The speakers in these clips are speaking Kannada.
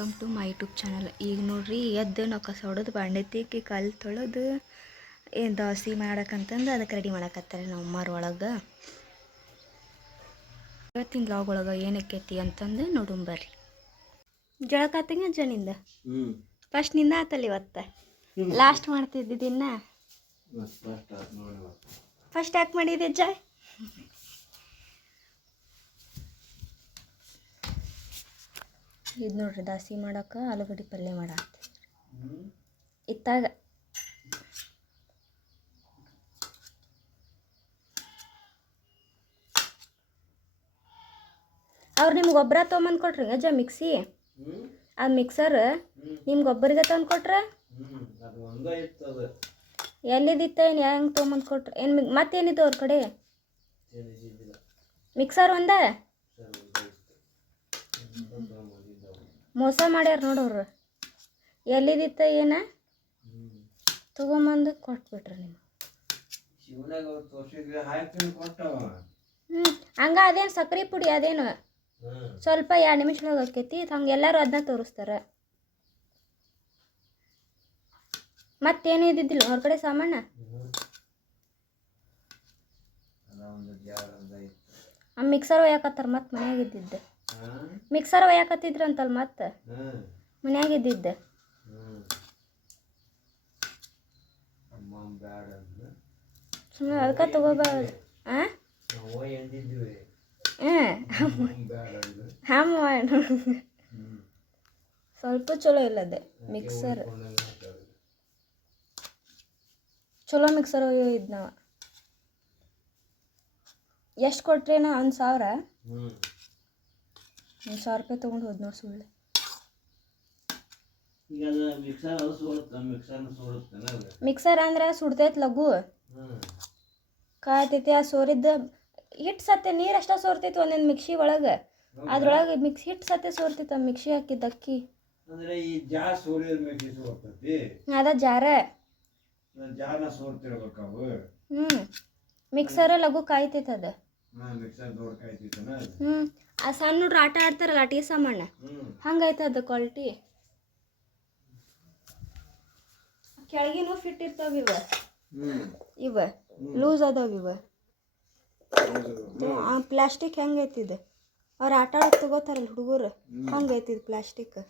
Welcome to my YouTube channel. ಈಗ ನೋಡ್ರಿ ಎದ್ದು ನಾವು ಕಸ ಹೊಡೋದು ಬಾಂಡೆ ತಿಕ್ಕಿ ಕಲ್ಲು ತೊಳೆದು ಏನು ದೋಸೆ ಮಾಡಕ್ಕಂತಂದು ಅದಕ್ಕೆ ರೆಡಿ ಮಾಡಕತ್ತಾರೆ ನಾವು ಅಮ್ಮಾರ ಒಳಗೆ. ಇವತ್ತಿನ ಲಾಗ್ ಒಳಗೆ ಏನಕ್ಕೈತಿ ಅಂತಂದು ನೋಡುಂ ಬರ್ರಿ. ಜಳಕಾತಂಗ ಅಜ್ಜನಿಂದ ಫಸ್ಟ್ ನಿಂದ ಆತಲ್ಲ ಇವತ್ತು ಲಾಸ್ಟ್ ಮಾಡ್ತಿದ್ದಿದ್ದಿನ್ನ ಫಸ್ಟ್ ಯಾಕೆ ಮಾಡಿದೆ ಅಜ್ಜ? ಇದು ನೋಡ್ರಿ ದಾಸಿ ಮಾಡೋಕೆ ಆಲೂಗಡ್ಡೆ ಪಲ್ಯ ಮಾಡಾಕ್ತಿ ಇತ್ತಾಗ ಅವ್ರು ನಿಮ್ಗೆ ಗೊಬ್ಬರ ತೊಗೊಂಬಂದು ಕೊಟ್ರಿ ಅಜ್ಜ ಮಿಕ್ಸಿ ಅದು ಮಿಕ್ಸರ್ ನಿಮ್ಗೆ ಒಬ್ಬರಿಗೆ ತಂದು ಕೊಟ್ರೆ ಎಲ್ಲಿದ್ದಿತ್ತ ಏನು ಹೆಂಗೆ ತೊಗೊಂಬಂದು ಕೊಟ್ರೆ ಏನು ಮತ್ತೇನಿದ್ದು ಅವ್ರ ಕಡೆ ಮಿಕ್ಸರ್ ಒಂದೇ ಮೋಸ ಮಾಡ್ಯಾರ ನೋಡೋರು ಎಲ್ಲಿದ್ದಿತ್ತ ಏನ ತೊಗೊಂಬಂದು ಕೊಟ್ಬಿಟ್ರೆ ನೀವು ಹಂಗ ಅದೇನು ಸಕ್ರೆ ಪುಡಿ ಅದೇನು ಸ್ವಲ್ಪ 2 ನಿಮಿಷದಾಗ ಆಕೈತಿ ಹಂಗೆ ಎಲ್ಲರೂ ಅದನ್ನ ತೋರಿಸ್ತಾರೆ. ಮತ್ತೇನು ಇದ್ದಿದ್ದಿಲ್ಲ ಹೊರ ಕಡೆ ಸಾಮಾನ ಆ ಮಿಕ್ಸರ್ ಒಯ್ಯಾಕತ್ತಾರ ಮತ್ತೆ ಮನ್ಯಾಗ ಇದ್ದಿದ್ದೆ ಮಿಕ್ಸರ್ ಒಯ್ಯಾಕತ್ತಿದ್ರಂತಲ್ಲ ಮತ್ತೆ ಮನ್ಯಾಗ ಇದ್ದಿದ್ದೆ ಸುಮ್ಮನೆ ಅದಕ್ಕೆ ತಗೋಬಾರ್ದು. ಹಾಂ ಸ್ವಲ್ಪ ಚಲೋ ಇಲ್ಲದೆ ಮಿಕ್ಸರ್ ಚಲೋ ಮಿಕ್ಸರ್ ಇದ್ ನಾವು ಎಷ್ಟು ಕೊಟ್ರೇನ 1,000 ರೂಪಾಯಿ ತೊಗೊಂಡು ಹೋದ್ ನೋಡಿ ಸುಳ್ಳು. ಮಿಕ್ಸರ್ ಅಂದ್ರೆ ಸುಡ್ತೈತಿ ಲಘು ಕಾಯ್ತೈತಿ ಆ ಸೋರಿದ್ದ ಹಿಟ್ಟು ಸತ್ತೆ ನೀರು ಅಷ್ಟ ಸೋರ್ತೈತಿ ಒಂದೊಂದು ಮಿಕ್ಸಿ ಒಳಗೆ ಅದ್ರೊಳಗೆ ಹಿಟ್ಟು ಸತ್ತೆ ಸೋರ್ತೈತಿ ಆ ಮಿಕ್ಸಿ ಹಾಕಿದ್ದು ಅಕ್ಕಿ ಅದ ಜಾರ ಮಿಕ್ಸರ್ ಲಘು ಕಾಯ್ತೈತಿ ಅದ ಆ ಸಣ್ಣ ನೋಡ್ರಿ ಆಟ ಆಡ್ತಾರಲ್ಲ ಆಟಿಗೆ ಸಾಮಾನು ಹಂಗೈತೆ ಅದ ಕ್ವಾಲಿಟಿ. ಕೆಳಗಿನೂ ಫಿಟ್ ಇರ್ತಾವ ಇವ ಲೂಸ್ ಅದಾವ ಇವ ಪ್ಲಾಸ್ಟಿಕ್ ಹೆಂಗೈತಿದೆ ಅವ್ರು ಆಟ ಆಡೋಕೆ ತಗೋತಾರಲ್ಲ ಹುಡುಗರು ಹಂಗೈತಿದ್ ಪ್ಲಾಸ್ಟಿಕ್.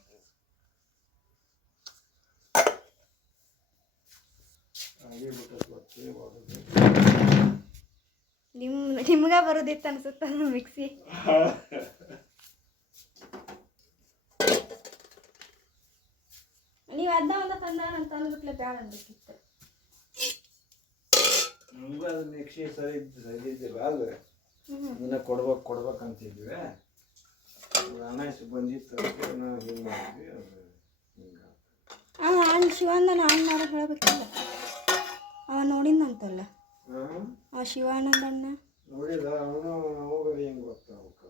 ನಿಮ್ಗ ಬರೋದಿತ್ತು ಅನ್ಸುತ್ತ ಮಿಕ್ಸಿ. ನೀವು ಅದನ್ನ ಒಂದ ತಂದ ತಂದ್ಬಿಟ್ಲೆ ಬ್ಯಾಡ ಅನ್ಬೇಕಿತ್ತು. ನಮಗೂ ಅದು ಮಿಕ್ಸಿ ಸರಿದ್ದಿಲ್ಲ ಅದು ಅದನ್ನ ಕೊಡ್ಬೇಕಂತಿದ್ವಿ ಅನ್ನ ಬಂದಿತ್ತು ನಾವು ಹಿಂಗೆ ಮಾಡಿದ್ವಿ ಅಲ್ಲಿ ಶಿವಾನಂದನ ಆನ್ ಮಾಡೋಕೆ ಹೇಳಬೇಕಿಲ್ಲ ಅವ ನೋಡಿದ್ನಂತಲ್ಲ ಆ ಶಿವಾನಂದಣ್ಣ ನೋಡಿದ ಅವನು ಅವಾಗ ಹೆಂಗೆ ಗೊತ್ತಾಗ್ಬೇಕು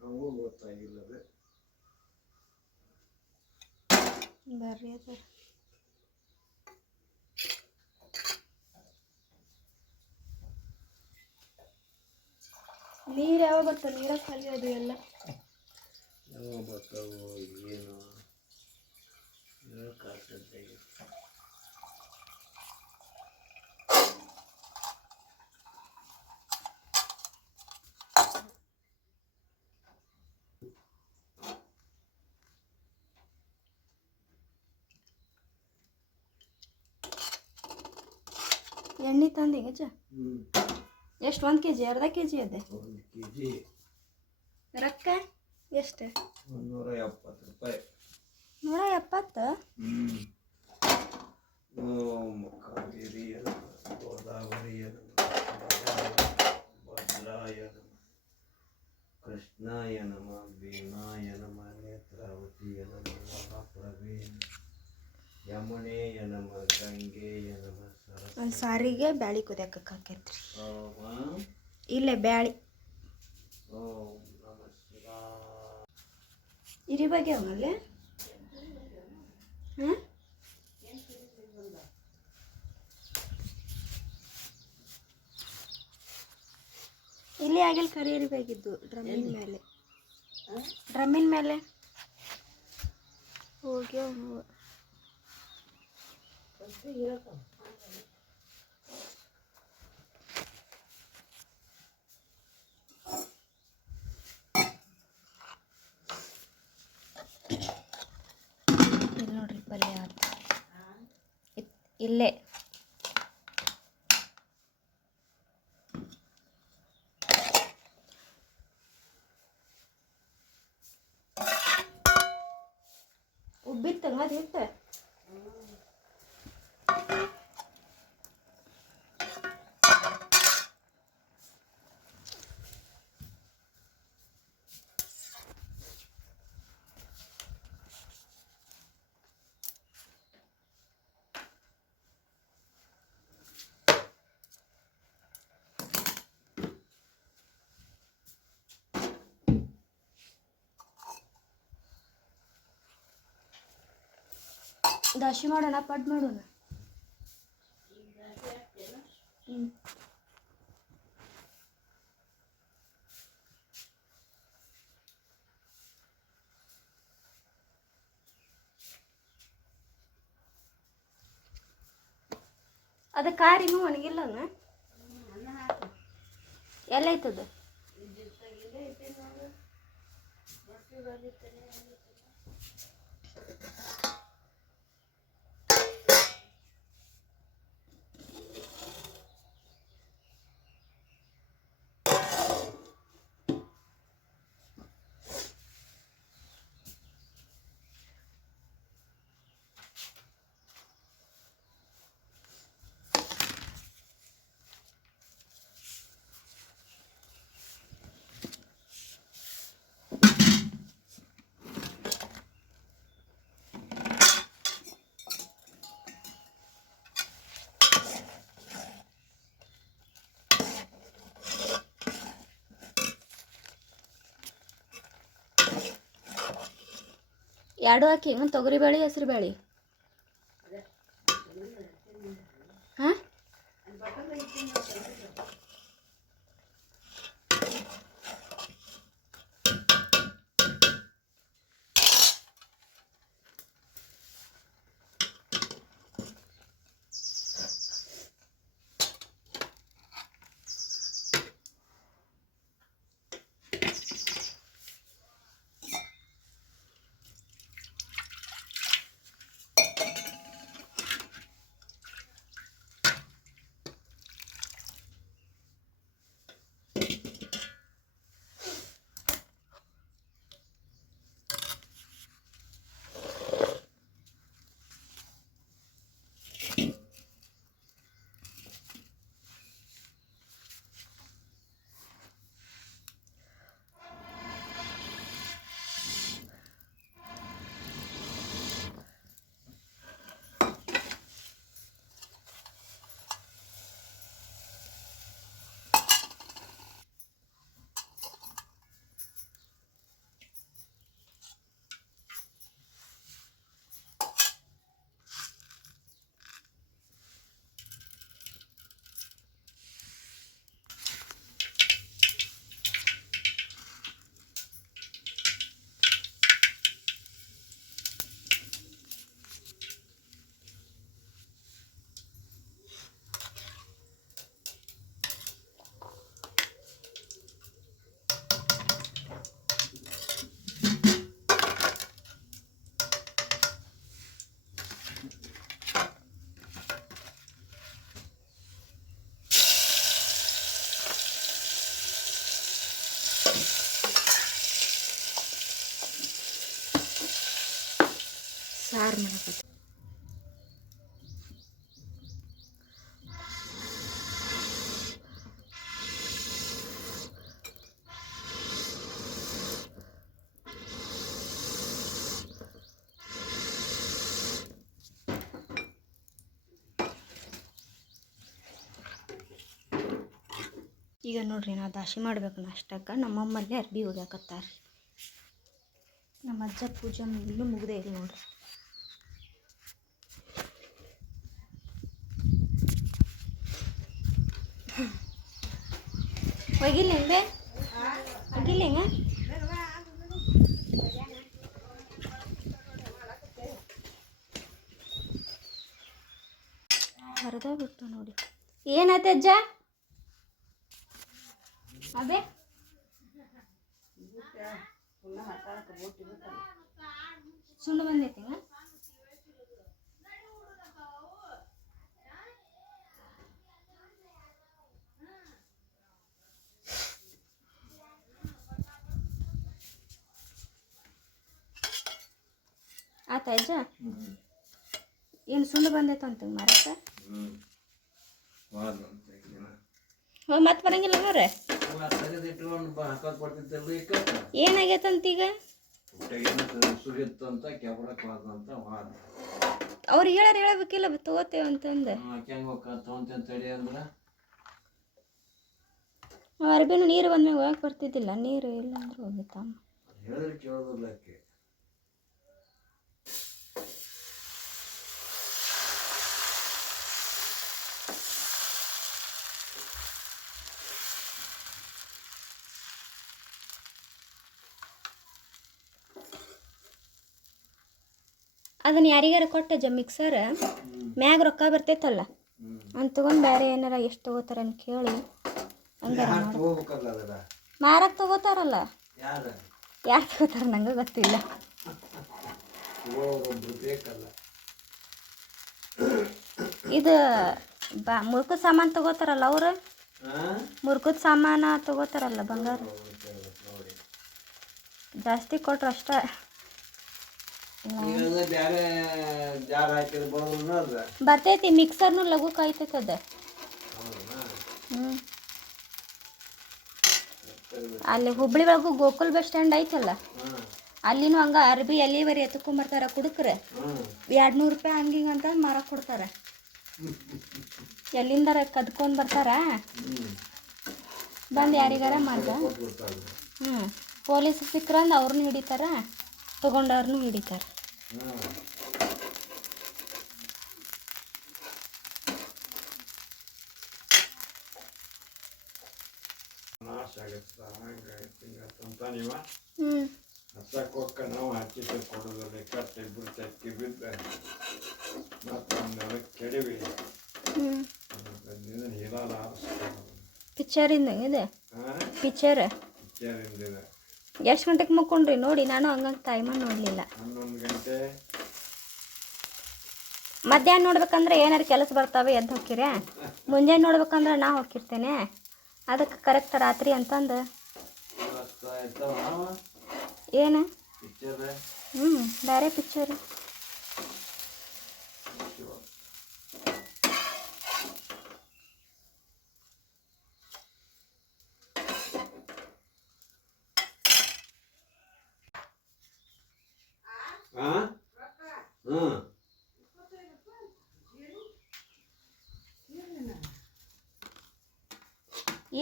ನಮಗೂ ಗೊತ್ತಾಗಿಲ್ಲದೆ ಬರ್ರಿ ಅದ ನೀರು ಯಾವಾಗ ಬರ್ತಾವ ನೀರ ಖಾಲಿ ಅದು ಎಲ್ಲ ಯಾವಾಗ ಬರ್ತಾವು ಏನು ಹೇಳಕ್ಕಾಗ್ತದೆ. ಎಣ್ಣೆ ತಂದೆ ಗಜ್ಜ ಎಷ್ಟು 1 kg ಅರ್ಧ kg ಅದೇ 1 kg ರೊಕ್ಕ ಎಷ್ಟು 170 ರೂಪಾಯಿ 170. ಓಂ ಕಾವೇರಿ ಗೋದಾವರಿ ಭದ್ರಾಯ ಕೃಷ್ಣಾಯ ನಮಃ ಭೀಮಾಯ ನಮಃ ನೇತ್ರಾವತಿಯ ನಮಃ ಮಹಾಪ್ರಭೇ ಯಮುನೆಯ ನಮಃ ಗಂಗೆಯ ನಮಃ ಒಂದು ಸಾರಿಗೆ ಬ್ಯಾಳಿ ಕುದಿಯಕ್ಕೆ ಹಾಕೈತ್ರಿ ಇಲ್ಲೇ ಬ್ಯಾಳಿ ಇರಿ ಬಗ್ಗೆ ಅವನಲ್ಲೇ ಹಾಂ ಇಲ್ಲಿ ಆಗಿಲ್ಲ ಕರಿಯರಿ ಬೇಕಿದ್ದು ಡ್ರಮ್ಮಿನ ಮೇಲೆ ಹೋಗಿ ಅವನು ಇಲ್ಲಿ ನೋಡ್ರಿ ಪಲ್ಯ ಆತ ಇಲ್ಲೇ ಉಬ್ಬಿತ್ತಂಗ ಅದು ಹಿಟ್ಟು ದಾಶಿ ಮಾಡೋಣ ಪಡ್ ಮಾಡೋಣ ಅದ ಕಾರಿನೂ ಒಣಗಿಲ್ಲನ ಎಲ್ಲ ಐತದ ಎರಡು ಹಾಕಿ ಒಂದು ತೊಗರಿ ಬೇಳೆ ಹೆಸರು ಬೇಳೆ ಹಾಂ ಸಾರು ಮಾಡಕತ್ತಿ ಈಗ ನೋಡ್ರಿ ನಾ ದಾಶಿ ಮಾಡ್ಬೇಕು ನಾಷ್ಟಕ್ಕೆ ನಮ್ಮಮ್ಮಲ್ಲೇ ಅರ್ಬಿ ಒಗ್ಯಾಕತ್ತಾರ ನಮ್ಮ ಅಜ್ಜ ಪೂಜೆ ಇನ್ನೂ ಮುಗ್ದೇ ಇದೆ ನೋಡ್ರಿ ಒಗಿಲ್ಲ ಹಿಂಗೆ ಒಗಿಲ್ಲ ಹಿಂಗೆ ಹರಿದ ಬಿಟ್ಟು ನೋಡಿ. ಏನಾಯ್ತು ಅಜ್ಜ? ಅದೇ ಸುಣ್ಣ ಬಂದೈತಿ. ಆತ ಅಜ್ಜ? ಏನು ಸುಣ್ಣ ಬಂದೈತೆ ಅಂತ ಮರಕ್ಕೆ? ಮತ್ತೆ ಬರಂಗಿಲ್ಲ ನೋಡ್ರಿ. ಏನಾಗೈತಂತ ಈಗ? ಅವ್ರಿಗೆ ಹೇಳಬೇಕಿಲ್ಲ ತಗೋತೇವೆ ಅಂತಂದು. ಅರ್ಬಿನೂ ನೀರು ಬಂದ್ಮ್ಯಾಗ ಹೋಗಕ್ಕೆ ಬರ್ತಿದ್ದಿಲ್ಲ. ನೀರು ಇಲ್ಲ ಅಂದ್ರೆ ಹೋಗಿತ್ತಮ್ಮ. ಅದನ್ನ ಯಾರಿಗಾರ ಕೊಟ್ಟಜ್ಜ ಮಿಕ್ಸರ್ ಮ್ಯಾಗ ರೊಕ್ಕ ಬರ್ತೈತಲ್ಲ ಅಂತ ತಗೊಂಡು ಬೇರೆ ಏನಾರ ಎಷ್ಟು ತಗೋತಾರ ಅಂತ ಕೇಳಿ ಮಾರಕ್ಕೆ ತಗೋತಾರಲ್ಲ. ಯಾರು ತಗೋತಾರ ನಂಗೆ ಗೊತ್ತಿಲ್ಲ. ಇದು ಮುರ್ಕದ ಸಾಮಾನು ತಗೋತಾರಲ್ಲ ಅವ್ರು, ಮುರ್ಕದ ಸಾಮಾನು ತಗೋತಾರಲ್ಲ ಬಂಗಾರ ಜಾಸ್ತಿ ಕೊಟ್ರು ಅಷ್ಟೇ. ಬರ್ತೈತಿ ಮಿಕ್ಸರ್ನು ಲಘು ಕಾಯ್ತೈತೆ ಅದ. ಅಲ್ಲಿ ಹುಬ್ಳಿ ಒಳಗೂ ಗೋಕುಲ್ ಬಸ್ ಸ್ಟ್ಯಾಂಡ್ ಐತಲ್ಲ, ಅಲ್ಲಿನೂ ಹಂಗ ಅರ್ಬಿ ಎಲ್ಲಿವರಿ ಎತ್ಕೊಂಬರ್ತಾರ ಕುಡುಕ್ರೆ 200 ರೂಪಾಯಿ ಹಂಗಿಂಗ ಅಂತ ಮಾರಕ್ಕೆ ಕೊಡ್ತಾರೆ. ಎಲ್ಲಿಂದಾರ ಕದ್ಕೊಂಡು ಬರ್ತಾರ ಬಂದು ಯಾರಿಗಾರ ಮಾಡ್ದ. ಪೊಲೀಸ್ ಸಿಕ್ಕ್ರಂದು ಅವ್ರನ್ನೂ ಹಿಡಿತಾರ, ತೊಗೊಂಡವ್ರನ್ನೂ ಹಿಡಿತಾರೆ. ಹಸಕ್ಕೊಕ್ಕ ನಾವು ಹಚ್ಚಿಟ್ಟು ಕೊಡೋದಿಲ್ಲ, ಕಟ್ಟಿ ಬಿಡ್ತಕ್ಕಿ ಬಿದ್ದ ಮತ್ತೊಂದು ಕೆಡವಿ ಹಿಲಾಲ ಪಿಕ್ಚರಿಂದ ಇದೆ. ಪಿಕ್ಚರ್ ಎಷ್ಟು ಗಂಟೆಗೆ ಮಕ್ಕೊಂಡ್ರಿ ನೋಡಿ? ನಾನು ಹಂಗಂಗೆ ಟೈಮನ್ನು ನೋಡಲಿಲ್ಲ. 11 ಗಂಟೆ. ಮಧ್ಯಾಹ್ನ ನೋಡ್ಬೇಕಂದ್ರೆ ಏನಾರು ಕೆಲಸ ಬರ್ತಾವೆ ಎದ್ದು ಹೋಗ್ತೀರ. ಮುಂಜಾನೆ ನೋಡ್ಬೇಕಂದ್ರೆ ನಾ ಹೋಗಿರ್ತೇನೆ, ಅದಕ್ಕೆ ಕರೆಕ್ಟ್ ರಾತ್ರಿ ಅಂತಂದು. ಏನು ಬೇರೆ ಪಿಕ್ಚರ್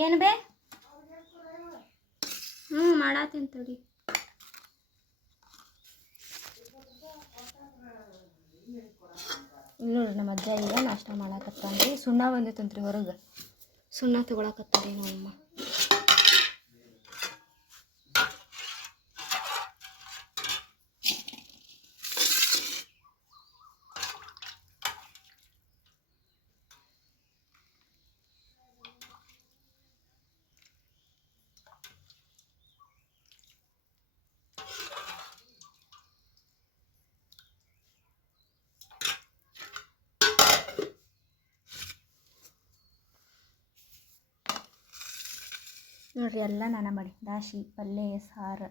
ಏನು ಬೇ? ಮಾಡಾತೀನಿ ತಡಿ. ಇಲ್ಲಿ ನೋಡ್ರಿ ನಮ್ಮ ಅಜ್ಜ ಈಗ ನಾಷ್ಟ ಮಾಡಾಕತ್ತಾನ್ರಿ. ಸುಣ್ಣ ಬಂದೈತಂತ್ರಿ ಹೊರಗೆ, ಸುಣ್ಣ ತಗೊಳಕತ್ತಾರಿ ನಮ್ಮಮ್ಮ. ನೋಡ್ರಿ ಎಲ್ಲ ನಾನ ಮಾಡಿ ದಾಶಿ ಪಲ್ಯ ಸಾರು.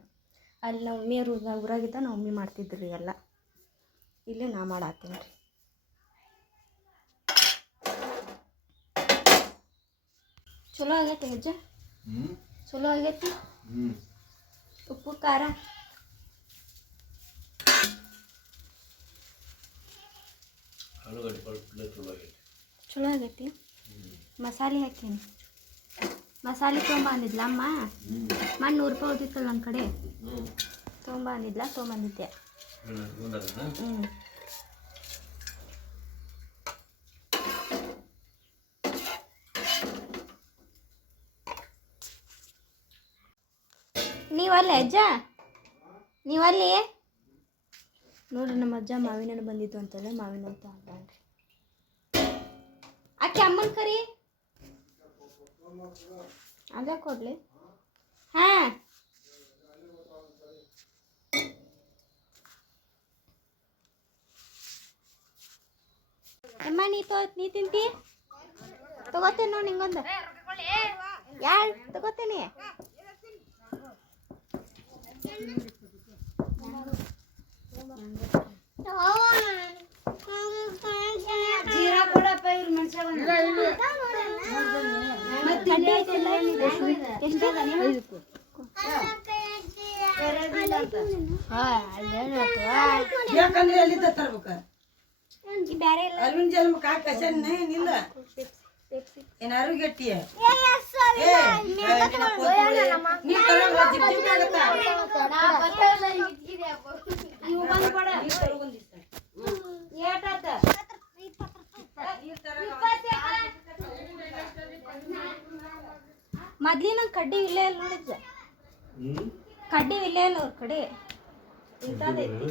ಅಲ್ಲಿ ನಾವು ಮಮ್ಮಿಯರು ಊರಾಗಿದ್ದ ನಾವು ಮಮ್ಮಿ ಮಾಡ್ತಿದ್ರಿ ಎಲ್ಲ. ಇಲ್ಲೇ ನಾ ಮಾಡಾತೀನಿ ರೀ. ಚಲೋ ಆಗೈತಿ ಅಜ್ಜ? ಚಲೋ ಆಗೈತಿ? ಉಪ್ಪು ಖಾರ ಚಲೋ ಆಗೈತಿ. ಮಸಾಲೆ ಹಾಕೀನಿ. ಮಸಾಲೆ ತೊಗೊಂಬ ಅಂದಿದ್ಲ ಅಮ್ಮ. ಮಣ್ಣು 100 ರೂಪಾಯಿ ಉಳಿದಿತ್ತಲ್ಲ ನನ್ನ ಕಡೆ, ತೊಗೊಂಬ ಅಂದಿದ್ಲ, ತೊಗೊಂಬಂದಿದ್ದೆ. ನೀವಲ್ಲೇ ಅಜ್ಜ? ನೀವಲ್ಲಿ ನೋಡ್ರಿ ನಮ್ಮ ಅಜ್ಜ ಮಾವಿನ ಹಣ್ಣು ಬಂದಿದ್ದು ಅಂತಲ್ಲ, ಮಾವಿನ ಹಣ್ಣು ತಗೊಂಡ್ರಿ. ಆಕೆ ಅಮ್ಮನ ಕರಿ ಅದೇ ಕೊಡ್ಲಿ. ಹಾ ಅಮ್ಮ ನೀ ತಿಂತಿ ತಗೋತೇನೆ ನೋಡಿ ನಿಂಗೊಂದು ಯಾರು ತಗೋತೇನೆ. ಜೀರಾ ಕೊಡಪ್ಪ ಇವ್ರು ಮನುಷ್ಯ ಯಾಕಂದ್ರೆ ಎಲ್ಲಿದ್ದ ತರ್ಬೇಕ ಅರವಿಂದ ಜನ್ಮಕ್ಕೆ ಕಸನ್ ಏನಿಲ್ಲ ಏನ್ ಅರುಗೆಟ್ಟಿಯ ಮೊದ್ಲಿ ನಂಗೆ ಕಡ್ಡಿ ಇಲ್ಲೇ ಇಲ್ಲ ನೋಡಿದ್ದೆ ಕಡ್ಡಿ ಇಲ್ಲೇ ಇಲ್ಲ ಅವ್ರ ಕಡೆ ಇಂಥದೈತಿ.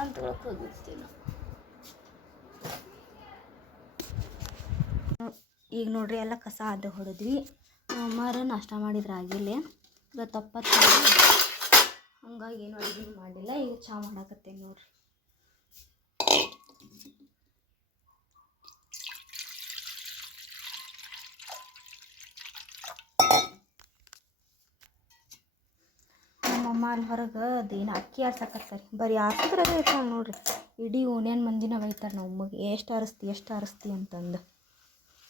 ಅಂತ ಹೋಗಿರ್ತೀನಿ ಈಗ ನೋಡ್ರಿ ಎಲ್ಲ ಕಸ ಅದು ಹೊಡೆದ್ವಿ. ಅಮ್ಮಾರು ನಾಷ್ಟ ಮಾಡಿದ್ರೆ ಆಗಿಲ್ಲ ಇವತ್ತು ತಪ್ಪತ್ತು ಹಂಗಾಗಿ ಏನು ಅಡುಗೆ ಮಾಡಿಲ್ಲ. ಈಗ ಚಹಾ ಮಾಡಾಕತ್ತೇನೆ ನೋಡ್ರಿ. ನಮ್ಮಮ್ಮ ಅಲ್ಲಿ ಹೊರಗೆ ಅದೇನು ಅಕ್ಕಿ ಆರ್ಸಕತ್ತಾರೆ ಬರೀ ಆರ್ಸಿದ್ರಾಗ ಇರ್ತಾವೆ ನೋಡ್ರಿ. ಇಡೀ ಓಣ್ಯಾನ ಮಂದಿನ ಬೈತಾರೆ ನಮ್ಮಮ್ಮಗೆ ಎಷ್ಟು ಆರಿಸ್ತಿ ಅಂತಂದು.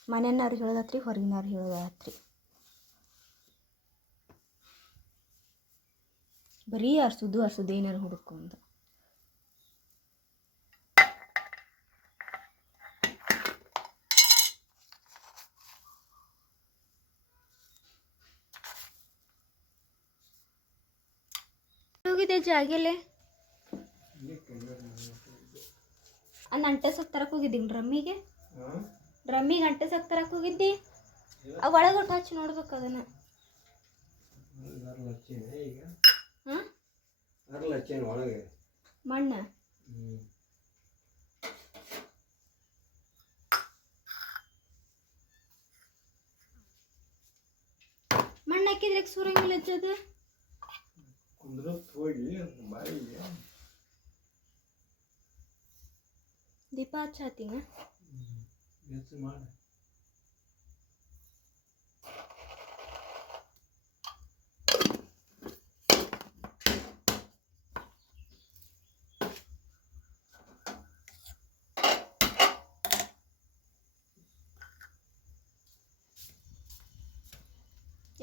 ಮನೆಯವ್ರು ಹೇಳೋದತ್ರಿ ಹೊರಗಿನವ್ರು ಹೇಳೋದತ್ರಿ. ಬರೀ ಆರ್ಸುದು ಏನಾರು ಹುಡುಕೊಂಡು ಹೋಗಿದೆ ಜಾಗೆಲೆ ಅಂಟಸಕ್ಕೆ ತರಕ್ಕೆ ಹೋಗಿದ್ದೀನಿ ಡ್ರಮ್ಮಿಗೆ ಅಂಟಸಕ್ಕೆ ತರಕ್ಕೆ ಹೋಗಿದ್ದಿ. ಅವು ಒಳಗೆ ಒಟ್ಟು ಹಚ್ಚಿ ನೋಡ್ಬೇಕು ಅದನ್ನು. ಮಣ್ಣು ಮಣ್ಣು ಹಾಕಿದ್ರೆ ಸೂರಂಗಿಲ್ಲ ಹಚ್ಚೋದು. ದೀಪ ಹಚ್ಚಾತೀನ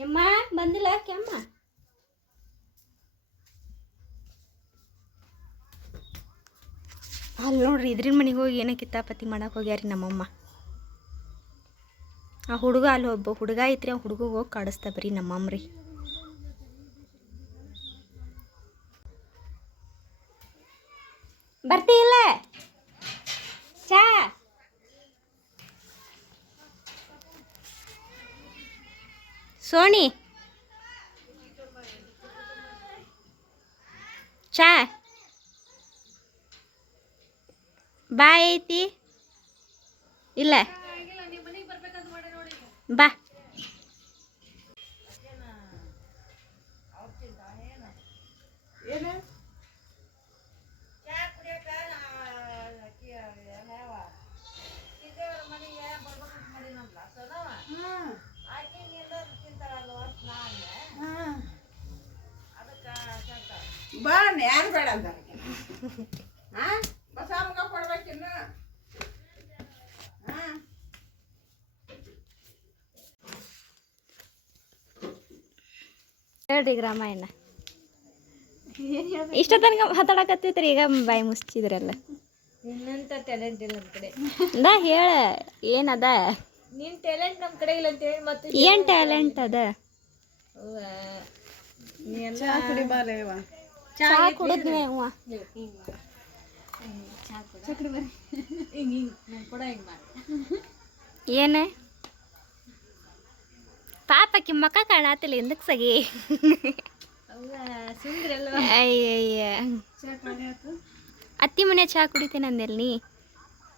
ಎಮ್ಮ ಬಂದಿಲ್ಲ ಕೆಮ್ಮ. ಅಲ್ಲಿ ನೋಡ್ರಿ ಇದ್ರಿನ ಮನೆಗೆ ಹೋಗಿ ಏನೋ ಕಿತ್ತಾಪತಿ ಮಾಡಕ್ಕೆ ಹೋಗ್ಯಾರಿ ನಮ್ಮಮ್ಮ. ಆ ಹುಡುಗ ಅಲ್ಲಿ ಒಬ್ಬ ಹುಡುಗ ಐತ್ರಿ, ಆ ಹುಡುಗ ಹೋಗಿ ಕಾಡಿಸ್ತಾ ಬರೀ ನಮ್ಮಮ್ಮ ರೀ. ಬರ್ತೀಲ್ಲ ಚಾ ಸೋನಿ ಚಾ ಬಾಯ್ ಐತಿ ಇಲ್ಲ ಬಾ. ಯಾರು ಬೇಡ ಅಂತ ಬಸಾಮಗ ಕೊಡ್ಬೇಕಿನ್ನ. ಹೇಳ್ರಿ ಈಗ ರಾಮಾಯಣ ಇಷ್ಟ ತನಕ ಮಾತಾಡಕತ್ತೈತ್ರಿ. ಈಗ ಬಾಯಿ ಮುಚ್ಚಿದ್ರಲ್ಲ. ನಿನ್ನಂತ ಟ್ಯಾಲೆಂಟ್ ಇಲ್ಲ ನಮ್ಮ ಕಡೆ. ನಾ ಹೇಳ ಏನದ ನಿನ್ನ ಟ್ಯಾಲೆಂಟ್ ನಮ್ಮ ಕಡೆ ಇಲ್ಲ ಅಂತ ಹೇಳಿ ಮತ್ತೆ ಏನು ಟ್ಯಾಲೆಂಟ್ ಅದ. ಚಾ ಕುಡಿ ಬಾರೇವ. ಚಾ ಕುಡಿದ್ವಿ ಹೂವ ಚಕ್ರಿ ಬರೀ ಹಿಂಗೆ ನಾನು ಕೂಡ ಹಿಂಗೆ ಮಾಡಿ ಏನು ಪಾಪಕ್ಕೆ ಮಕ್ಕ ಕಾಣತಿಲ್ಲ ಎಂದಕ್ಕೆ ಸಗಿ. ಸುಂದ್ರಲ್ಲ ಅಯ್ಯಯ್ಯ ಚಾ ಕಾಣಿ ಆಯ್ತು. ಅತ್ತಿ ಮನೆ ಚಹಾ ಕುಡಿತೇನೆ ಅಂದೆಲ್ ನೀ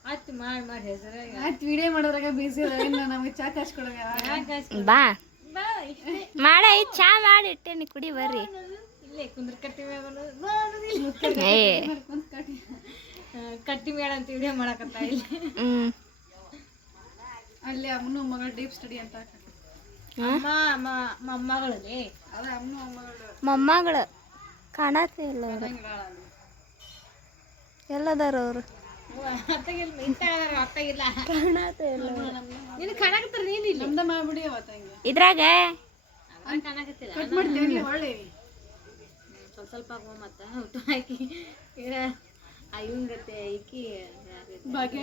ಆಯ್ತು ಮಾಡಿ ಹೆಸರು ಆಯ್ತು ವಿಡಿಯೋ ಮಾಡೋದ್ರಾಗ ಬಿಸಿ ಅದ ಇನ್ನು ನಮಗೆ ಚಾ ಕಾಸ್ಕೊಡೋಣ ಬಾ ಬಾ ಇಷ್ಟೇ ಮಾಡ ಚಹಾ ಮಾಡಿ ಇಟ್ಟೇನಿ ಕುಡಿ ಬರ್ರಿ ಇಲ್ಲೇ ಕುಂದ್ರ ಕಟ್ಟಿ ಮ್ಯಾಗ ಏ ಕಟ್ಟಿ ಮೇಳ ಅಂತ ವಿಡಿಯೋ ಮಾಡಕತ್ತ ಇಲ್ಲಿ ಅಲ್ಲಿ ಅಮ್ಮನ ಮಗಳ ಡೀಪ್ ಸ್ಟಡಿ ಅಂತ ಮೊಮ್ಮಗಳಲ್ಲಿ ಅದೇ ಅಮ್ಮನ ಮಗಳು ಮೊಮ್ಮಗಳು ಕಾಣತ್ತೆ ಇಲ್ಲ ಅವ್ರು ಎಲ್ಲದಾರ ಅವರು ಅತ್ತಾಗಿಲ್ಲ ಕಾಣತ್ತೆ ಇಲ್ಲ ನಿನ್ ಕಾಣಕತ್ತಾರ ನೀನಿಲ್ಲ ನಮ್ದ ಮಾಡ್ಬಿಡಿ ಅವತ್ತು ಹಂಗೆ ಇದ್ರಾಗ ಕಾಣಕತ್ತಿಲ್ಲ ಕಟ್ ಮಾಡ್ತೀವಿ ಒಳ್ಳೆ ಸ್ವಲ್ಪ ಸ್ವಲ್ಪ ಮತ್ತೆ ಊಟ ಹಾಕಿ ಇವನ್ ಗತೆ ಐಕಿ ಭಾಗ್ಯ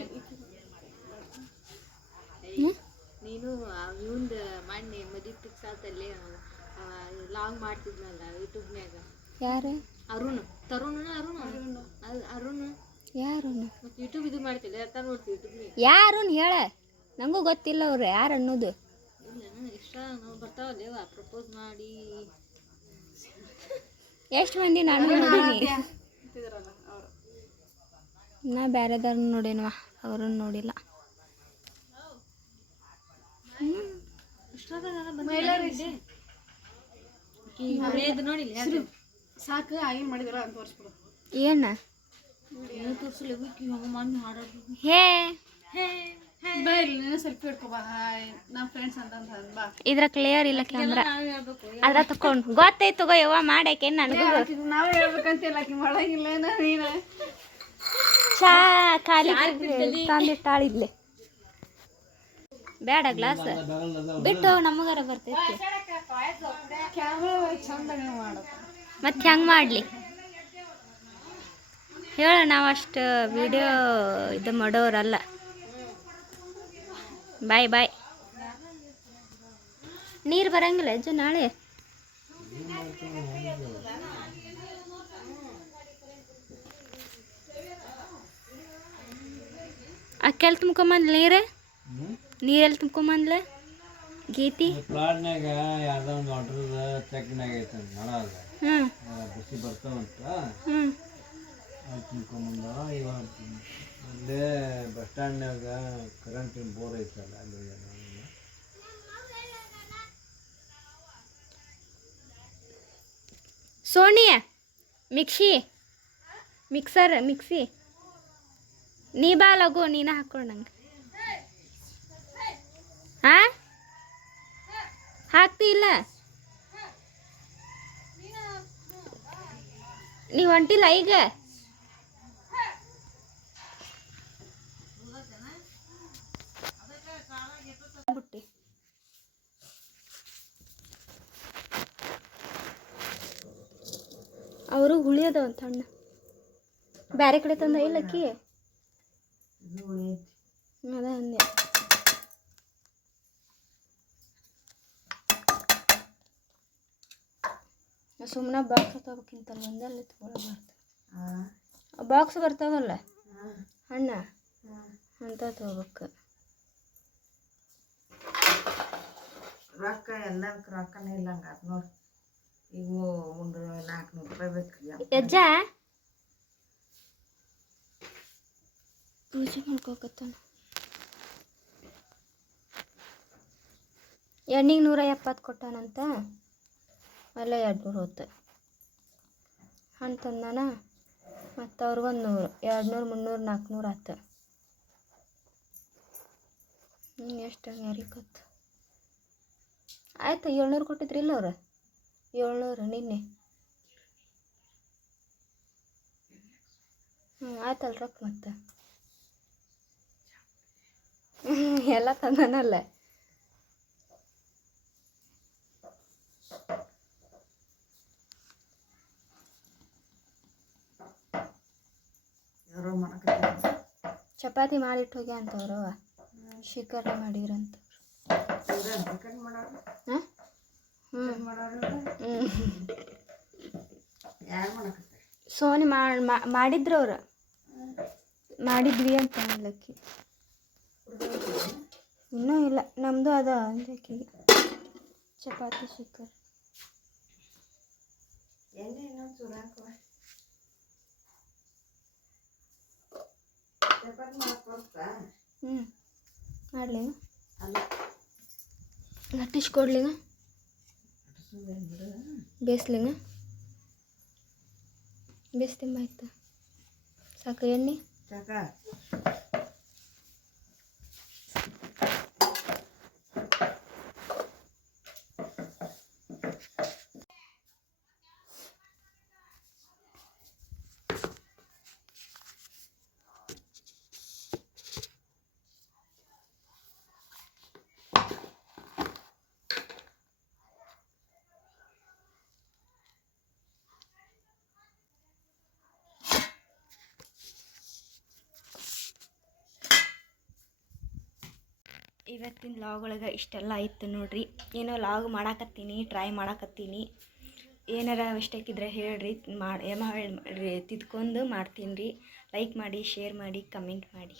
ನೀನು ಇವಂದು ಮಾಡಿ ಮದುವೆ ಫಿಕ್ಸ್ ಆತಲ್ಲಿ ಲಾಂಗ್ ಮಾಡ್ತಿದ್ನಲ್ಲ ಯೂಟ್ಯೂಬ್ನ್ಯಾಗ ಯಾರು ಅರುಣ್ ಅರುಣ್ ಯಾರು ಮತ್ತೆ ಯೂಟ್ಯೂಬ್ ಇದು ಮಾಡ್ತಿಲ್ಲ ಎತ್ತ ನೋಡ್ತೀವಿ ಯೂಟ್ಯೂಬ್ನಾಗ ಯಾರು ಹೇಳ ನಂಗೂ ಗೊತ್ತಿಲ್ಲ ಅವ್ರು ಯಾರು ಅನ್ನೋದು ಇಲ್ಲ ಇಷ್ಟ ನಾವು ಬರ್ತಾವಲ್ಲೇವ ಪ್ರಪೋಸ್ ಮಾಡಿ ಎಷ್ಟು ಮಂದಿ ನಾನು ನೋಡೀನಿ ಅಂತಿದ್ರಲ್ಲ ಅವರು ನಾ ಬೇರೆದವ್ರನ್ನ ನೋಡೇನವ ಅವ್ರನ್ನ ನೋಡಿಲ್ಲ ನೋಡಿಲ್ಲ ಸಾಕು ಆಗಿನ ಮಾಡಿದ್ರ ಅಂತ ತೋರಿಸ್ಬಿಡು ಏನು ತೋರಿಸಲಿ ಹಂಗೆ ಮಾಡಿ ಹಾಡೋದು ಹೇ ಬಾ ಇಲ್ಲಿ ನೀನು ಸೆಲ್ಫಿ ಹಿಡ್ಕೊ ಬಾ ಹಾಯ್ ನಮ್ಮ ಫ್ರೆಂಡ್ಸ್ ಅಂತ ಬಾ ಇದ್ರ ಕ್ಲಿಯರ್ ಇಲ್ಲ ಕ್ಯಾಮ್ರಾ ನಾವೇ ಹೇಳ್ಬೇಕು ಅದ್ರ ತಕೊಂಡು ಗೊತ್ತೈತು ತಗೋ ಯವ್ವ ಮಾಡಕ್ಕೆ ನನಗೂ ನಾವೇ ಹೇಳ್ಬೇಕಂತಿಲ್ಲ ಆಕಿ ಮಾಡಂಗಿಲ್ಲ ನೀನು ಚಾ ಖಾಲಿ ತಂದಿಟ್ಟಾಳಿದ್ಲೆ ಬೇಡ ಗ್ಲಾಸ್ ಬಿಟ್ಟು ನಮಗಾರ ಬರ್ತೈತಿ ಕ್ಯಾಮ್ರಾ ಚಂದಾಗ ಮಾಡಪ್ಪ ಮತ್ತೆ ಹೆಂಗೆ ಮಾಡಲಿ ಹೇಳ ನಾವು ಅಷ್ಟು ವಿಡಿಯೋ ಇದು ಮಾಡೋರಲ್ಲ ಬಾಯ್ ಬಾಯ್ ನೀರು ಬರಂಗಿಲ್ಲ ಅಜ್ಜ ನಾಳೆ ಅಕ್ಕೆಲ್ಲಿ ತುಂಬ್ಕೊಂಬಂದ್ಲ ನೀರೆಲ್ಲಿ ತುಂಬ್ಕೊಂಬಂದ್ಲ ಗೀತಿ ಪ್ಲಾಟ್ನಾಗ ಯಾವ್ದೋ ಒಂದು ವಾಟರ್ದ ಚೆಕ್ನಾಗ ಐತೆ ಮಾಡೋದ ಹ್ಞೂ ಬಿಸಿ ಬರ್ತಾವಂತ ಹ್ಞೂ ಅದು ತುಂಬ್ಕೊಂಬಂದ ಇವಾಗ ಅಲ್ಲೇ ಬಸ್ ಸ್ಟ್ಯಾಂಡ್ನಾಗ ಕರೆಂಟಿನ ಬೋರ್ ಐತಲ್ಲ ಅಲ್ಲಿ ಸೋನಿಯ ಮಿಕ್ಸಿ ನೀ ಬಾ ಲಗು ನೀನ ಹಾಕೊಂಡು ನಂಗೆ ಹಾಂ ಹಾಕ್ತಿ ಇಲ್ಲ ನೀವು ಹೊಂಟಿಲ್ಲ ಈಗ ಬುಟ್ಟಿ ಅವರು ಹುಳಿ ಅದಾವ ಅಂತ ಹಣ್ಣು ಬೇರೆ ಕಡೆ ತಂದ ಇಲ್ಲ ಅಕ್ಕಿ ಅದ ಅಂದೆ ಸುಮ್ಮನೆ ಬಾಕ್ಸ್ ತಗೋಬೇಕಿಂತಲ್ಲ ಒಂದಲ್ಲಿ ತಗೊಳಬಾರ್ದು ಬಾಕ್ಸ್ ಬರ್ತಾವಲ್ಲ ಹಣ್ಣ ಅಂತ ತಗೋಬೇಕು ರೊಕ್ಕ ಎಲ್ಲದಕ್ಕೆ ರೊಕ್ಕನೇ ಇಲ್ಲ ಹಂಗಾರೆ ನೋಡಿ ಇವು 400 ರೂಪಾಯಿ ಬೇಕು ಯಜ್ಜ ಪೂಜೆ ಮಾಡ್ಕೋಕತ್ತಾನ ಎಣ್ಣಿಗೆ 170 ಕೊಟ್ಟಾನಂತ ಅಲ್ಲ 200 ಹೋತು ಹಣ್ಣು ತಂದಾನ ಮತ್ತು ಅವ್ರಿಗೊಂದು 100 200 300 400 ಆಯ್ತು ಎಷ್ಟು ಯಾರಿಗೊತ್ತು ಆಯ್ತು 700 ಕೊಟ್ಟಿದ್ರಿಲ್ಲ ಅವ್ರು 700 ನಿನ್ನೆ ಆಯ್ತಲ್ಲ ರೊಕ್ಕ ಮತ್ತೆ ಎಲ್ಲ ತಂದನಲ್ಲ ಯಾರೋ ಮಾಡಕತ್ತಾರೆ ಚಪಾತಿ ಮಾಡಿಟ್ಟು ಹೋಗ್ಯ ಅಂತವ್ರವ ಶಿಖರಣೆ ಮಾಡಿದ್ರಂತ ಚಿಕನ್ ಮಾಡೋರು ಹಾಂ ಯಾರು ಮಾಡಕತ್ತಾರೆ ಸೋನಿ ಮಾಡಿದ್ರು ಅವ್ರು ಮಾಡಿದ್ವಿ ಅಂತ ಹೇಳಕ್ಕಿ ಇನ್ನೂ ಇಲ್ಲ ನಮ್ಮದು ಅದ ಅಂದಕ್ಕಿಗೆ ಚಪಾತಿ ಶಿಖರ್ ಎಣ್ಣೆ ಇನ್ನೊಂದು ಚೂರು ಹಾಕುವ ಚಪಾತಿ ಮಾಡಕ್ಕೆ ಬರುತ್ತಾ? ಹ್ಞೂ ಮಾಡಲಿ ಅಲ್ಲ ಲಟ್ಟಿಸ್ಕೊಡ್ಲಿಗ ಅಟ್ಸುದೇನು ಬಿಡು. ಬೇಯಿಸ್ಲಿಗ ಬೇಯಿಸ್ತಿಂಬಾಯ್ತು ಸಾಕು ಎಣ್ಣೆ ಸಾಕ ಇವತ್ತಿನ ಲಾಗ್ ಒಳಗೆ ಇಷ್ಟೆಲ್ಲ ಇತ್ತು ನೋಡ್ರಿ. ಏನೋ ಲಾಗ್ ಮಾಡಾಕತ್ತೀನಿ, ಟ್ರೈ ಮಾಡಾಕತ್ತೀನಿ. ಏನಾರ ಮಿಸ್ಟೇಕ್ ಇದ್ರೆ ಹೇಳ್ರಿ, ತಿದ್ಕೊಂಡು ಮಾಡ್ತೀನಿ ರೀ. ಲೈಕ್ ಮಾಡಿ, ಶೇರ್ ಮಾಡಿ, ಕಮೆಂಟ್ ಮಾಡಿ.